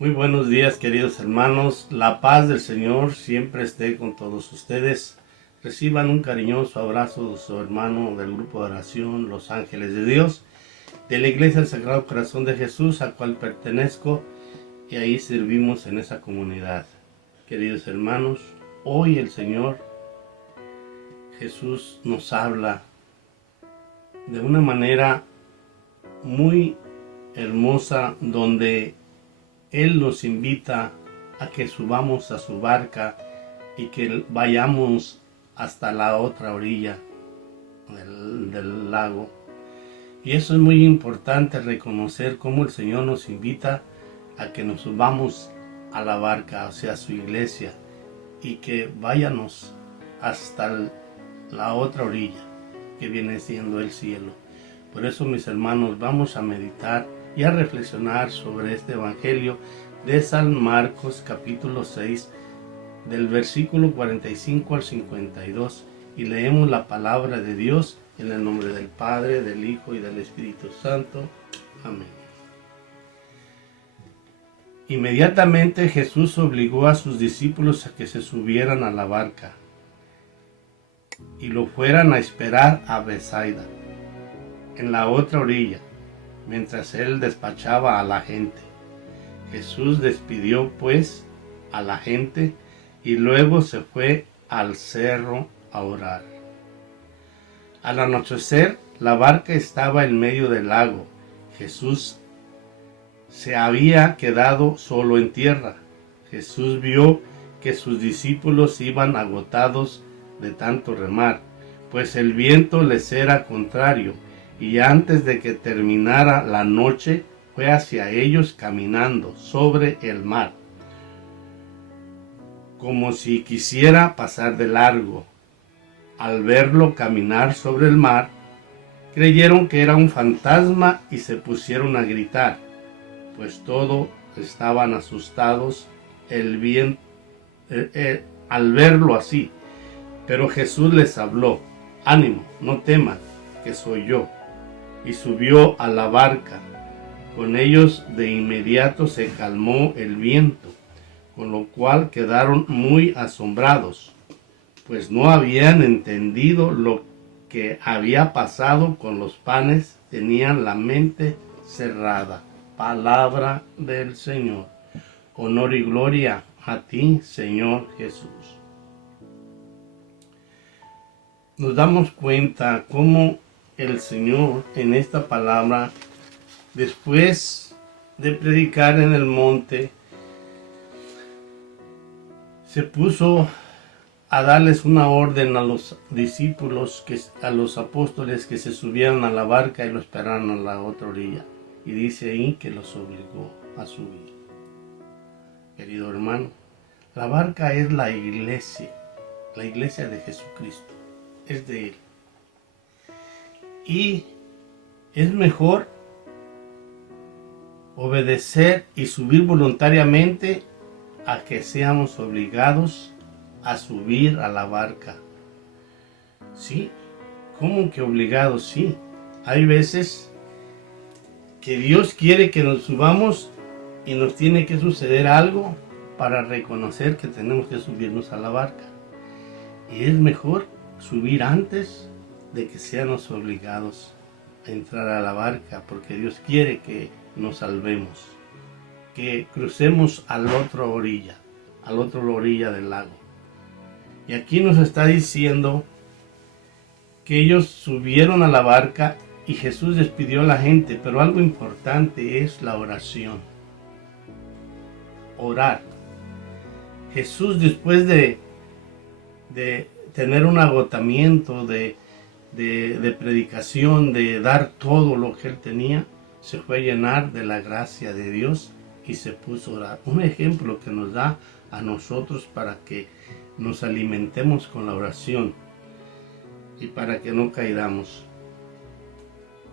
Muy buenos días, queridos hermanos. La paz del Señor siempre esté con todos ustedes. Reciban un cariñoso abrazo de su hermano del grupo de oración Los Ángeles de Dios, de la Iglesia del Sagrado Corazón de Jesús, a cual pertenezco, y ahí servimos en esa comunidad. Queridos hermanos, hoy el Señor Jesús nos habla de una manera muy hermosa, donde Él nos invita a que subamos a su barca y que vayamos hasta la otra orilla del lago. Y eso es muy importante, reconocer cómo el Señor nos invita a que nos subamos a la barca, o sea, a su iglesia, y que vayamos hasta la otra orilla, que viene siendo el cielo. Por eso, mis hermanos, vamos a meditar y a reflexionar sobre este evangelio de San Marcos capítulo 6, del versículo 45 al 52, y leemos la palabra de Dios en el nombre del Padre, del Hijo y del Espíritu Santo. Amén. Inmediatamente Jesús obligó a sus discípulos a que se subieran a la barca y lo fueran a esperar a Betsaida, en la otra orilla, mientras él despachaba a la gente. Jesús despidió pues a la gente y luego se fue al cerro a orar. Al anochecer, la barca estaba en medio del lago. Jesús se había quedado solo en tierra. Jesús vio que sus discípulos iban agotados de tanto remar, pues el viento les era contrario, y antes de que terminara la noche fue hacia ellos caminando sobre el mar, como si quisiera pasar de largo. Al verlo caminar sobre el mar, creyeron que era un fantasma y se pusieron a gritar, pues todos estaban asustados al verlo así. Pero Jesús les habló: ánimo, no teman, que soy yo. Y subió a la barca. Con ellos de inmediato se calmó el viento, con lo cual quedaron muy asombrados, pues no habían entendido lo que había pasado con los panes, tenían la mente cerrada. Palabra del Señor. Honor y gloria a ti, Señor Jesús. Nos damos cuenta cómo el Señor en esta palabra, después de predicar en el monte, se puso a darles una orden a los discípulos, a los apóstoles, que se subieran a la barca y lo esperaran a la otra orilla. Y dice ahí que los obligó a subir. Querido hermano, la barca es la iglesia de Jesucristo, es de Él. Y es mejor obedecer y subir voluntariamente a que seamos obligados a subir a la barca. Sí, ¿cómo que obligados? Sí, hay veces que Dios quiere que nos subamos y nos tiene que suceder algo para reconocer que tenemos que subirnos a la barca. Y es mejor subir antes de que seamos obligados a entrar a la barca, porque Dios quiere que nos salvemos, que crucemos a la otra orilla del lago. Y aquí nos está diciendo que ellos subieron a la barca y Jesús despidió a la gente, pero algo importante es la oración. Orar. Jesús, después de tener un agotamiento de predicación, de dar todo lo que él tenía, se fue a llenar de la gracia de Dios y se puso a orar. Un ejemplo que nos da a nosotros para que nos alimentemos con la oración y para que no caigamos.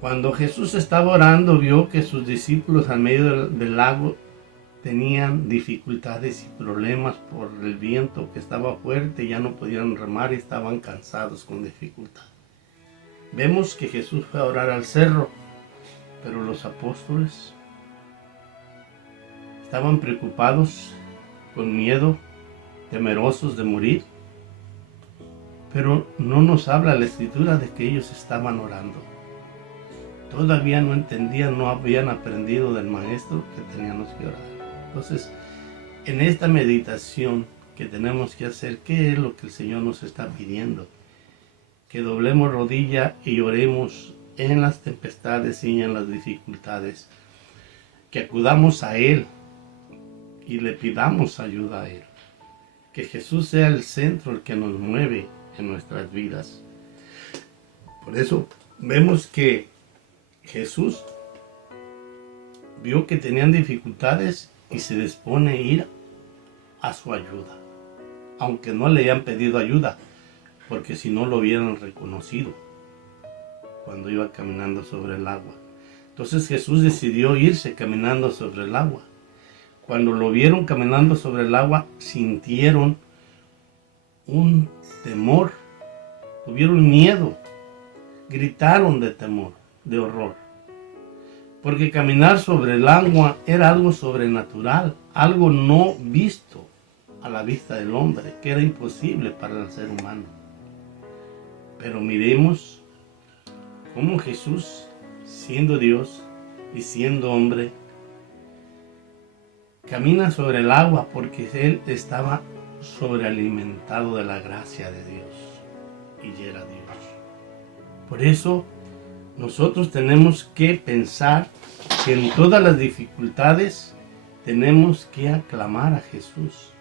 Cuando Jesús estaba orando, vio que sus discípulos al medio del lago tenían dificultades y problemas por el viento que estaba fuerte, ya no podían remar y estaban cansados con dificultad. Vemos que Jesús fue a orar al cerro, pero los apóstoles estaban preocupados, con miedo, temerosos de morir. Pero no nos habla la Escritura de que ellos estaban orando. Todavía no entendían, no habían aprendido del Maestro que teníamos que orar. Entonces, en esta meditación que tenemos que hacer, ¿qué es lo que el Señor nos está pidiendo? Que doblemos rodilla y oremos en las tempestades y en las dificultades. Que acudamos a Él y le pidamos ayuda a Él. Que Jesús sea el centro, el que nos mueve en nuestras vidas. Por eso vemos que Jesús vio que tenían dificultades y se dispone a ir a su ayuda, aunque no le hayan pedido ayuda, porque si no lo hubieran reconocido cuando iba caminando sobre el agua. Entonces Jesús decidió irse caminando sobre el agua. Cuando lo vieron caminando sobre el agua, sintieron un temor, tuvieron miedo, gritaron de temor, de horror. Porque caminar sobre el agua era algo sobrenatural, algo no visto a la vista del hombre, que era imposible para el ser humano. Pero miremos cómo Jesús, siendo Dios y siendo hombre, camina sobre el agua porque Él estaba sobrealimentado de la gracia de Dios y era Dios. Por eso nosotros tenemos que pensar que en todas las dificultades tenemos que aclamar a Jesús,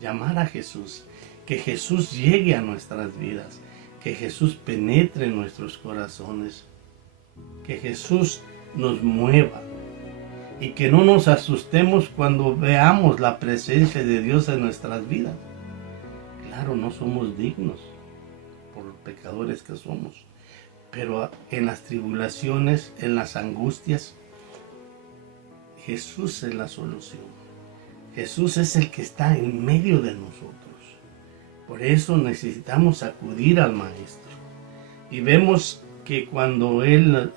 llamar a Jesús, que Jesús llegue a nuestras vidas, que Jesús penetre en nuestros corazones, que Jesús nos mueva y que no nos asustemos cuando veamos la presencia de Dios en nuestras vidas. Claro, no somos dignos por los pecadores que somos, pero en las tribulaciones, en las angustias, Jesús es la solución. Jesús es el que está en medio de nosotros. Por eso necesitamos acudir al Maestro. Y vemos que cuando Él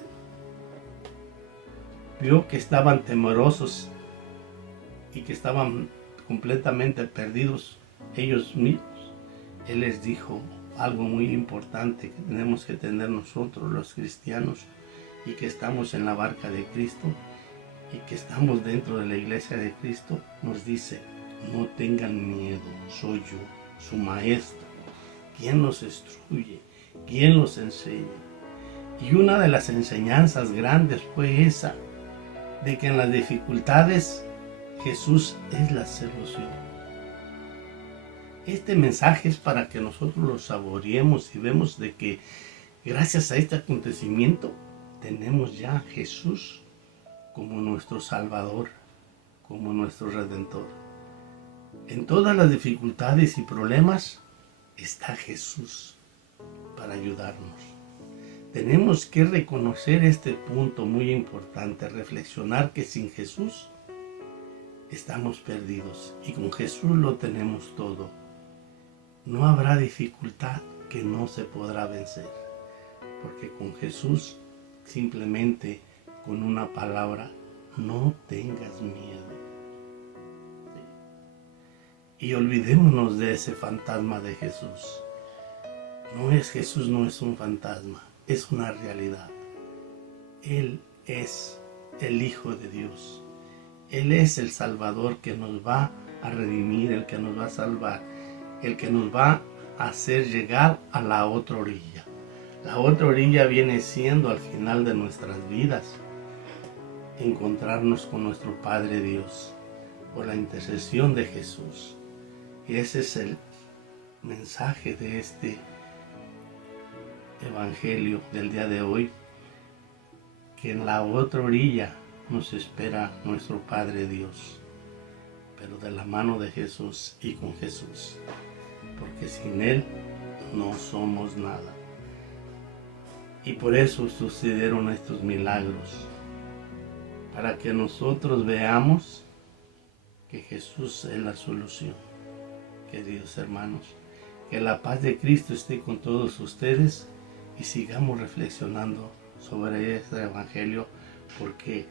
vio que estaban temerosos y que estaban completamente perdidos ellos mismos, Él les dijo algo muy importante que tenemos que tener nosotros los cristianos y que estamos en la barca de Cristo y que estamos dentro de la iglesia de Cristo. Nos dice: no tengan miedo, soy yo, su Maestro, quien los instruye, quien los enseña. Y una de las enseñanzas grandes fue esa, de que en las dificultades Jesús es la solución. Este mensaje es para que nosotros lo saboreemos y vemos de que gracias a este acontecimiento tenemos ya a Jesús como nuestro Salvador, como nuestro Redentor. En todas las dificultades y problemas está Jesús para ayudarnos. Tenemos que reconocer este punto muy importante, reflexionar que sin Jesús estamos perdidos y con Jesús lo tenemos todo. No habrá dificultad que no se podrá vencer, porque con Jesús simplemente con una palabra: no tengas miedo. Y olvidémonos de ese fantasma de Jesús. Jesús no es un fantasma, es una realidad. Él es el Hijo de Dios. Él es el Salvador que nos va a redimir, el que nos va a salvar, el que nos va a hacer llegar a la otra orilla. La otra orilla viene siendo al final de nuestras vidas encontrarnos con nuestro Padre Dios por la intercesión de Jesús. Y ese es el mensaje de este Evangelio del día de hoy, que en la otra orilla nos espera nuestro Padre Dios, pero de la mano de Jesús y con Jesús, porque sin Él no somos nada. Y por eso sucedieron estos milagros, para que nosotros veamos que Jesús es la solución. Queridos hermanos, que la paz de Cristo esté con todos ustedes y sigamos reflexionando sobre este Evangelio, porque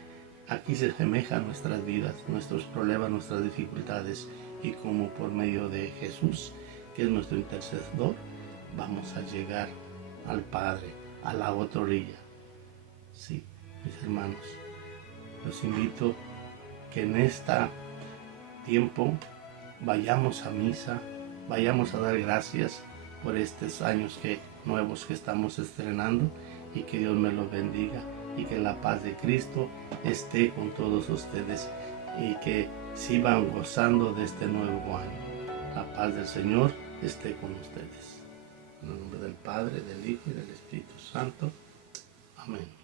aquí se asemejan nuestras vidas, nuestros problemas, nuestras dificultades, y como por medio de Jesús, que es nuestro intercesor, vamos a llegar al Padre, a la otra orilla. Sí, mis hermanos, los invito que en este tiempo vayamos a misa, vayamos a dar gracias por estos años nuevos que estamos estrenando, y que Dios me los bendiga, y que la paz de Cristo esté con todos ustedes, y que sigan gozando de este nuevo año. La paz del Señor esté con ustedes. En el nombre del Padre, del Hijo y del Espíritu Santo. Amén.